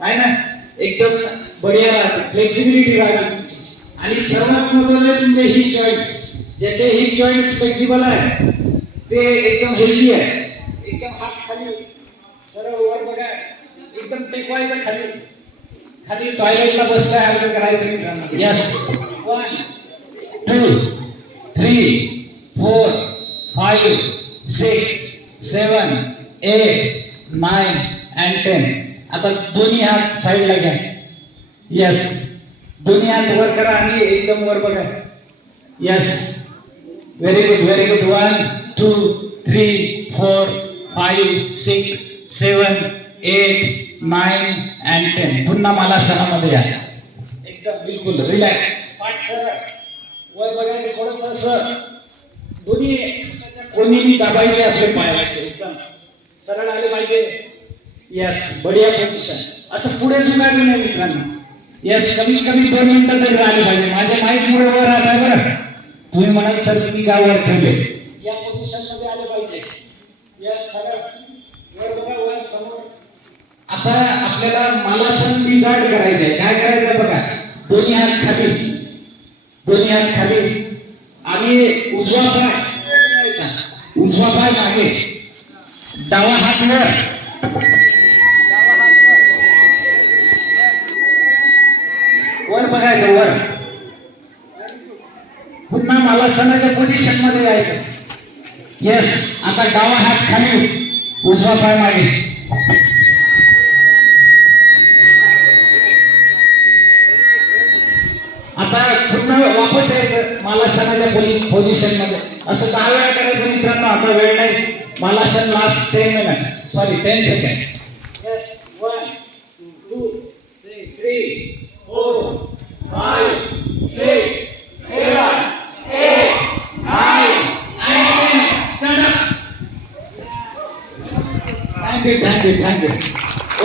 आहे ना, एकदम बढिया राहते, फ्लेक्सिबिलिटी राहते. आणि सर्वात महत्त्वाचं तुमचे हिप जॉईंट्स, ज्याचे हिप जॉईंट्स फ्लेक्सिबल आहे ते एकदम हेल्दी आहे. एकदम हात खाली सरळ वर बघा, एकदम टेकवायचं खाली. खाली टॉयलेटला बसलाय असं करायचं मित्रांनो. Yes, 1 2 3 4 5 6 7 8 9 and 10. आता दोन्ही हात साईडला घ्या. यस, दोन्ही हात वर करा आणि एकदम वर बघा. Yes, very good, very good. 1 2 3 4 5 6 7 8 9 and 10. पुन्हा मला सणामध्ये या. एकदम बिलकुल रिलॅक्स. पाठ सरळ वर बघायचं, थोडंसं असं दोन्ही कोणीही दाबायचे असले पाय एकदम सरळ आले पाहिजे. यस, बढिया पोझिशन. असं पुढे झुकायचं नाही मित्रांनो. यस, कमीत कमी 2 मिनिटं तरी राहिले पाहिजे. माझ्या माईक मुळे वर आलाय बरं. तुम्ही म्हणाल सर मी का वर ठेवले, या पोझिशन मध्ये आले पाहिजे. यस, सरळ वर बघा, वर समोर. आता आपल्याला मालासन बिजाड करायचंय. काय करायचंय बघा, दोन्ही हात खाली, दोन्ही हात खाली आणि उजवा पाय मागे, डावा हात वर, वर बघायचं वर. पुन्हा मालासनाच्या पोझिशन मध्ये यायचं. येस, आता डावा हात खाली, उजवा पाय मागे. आता पुन्हा वापस यायचं मालासनाच्या पोझिशन मध्ये. असं 10 वेळा करायचं मित्रांनो. आता वेळ नाही. Malasana last 10 minutes, sorry 10 second. Yes, 1 2 3 4 5 6 7 8 9 and 10. Stand up. Thank you.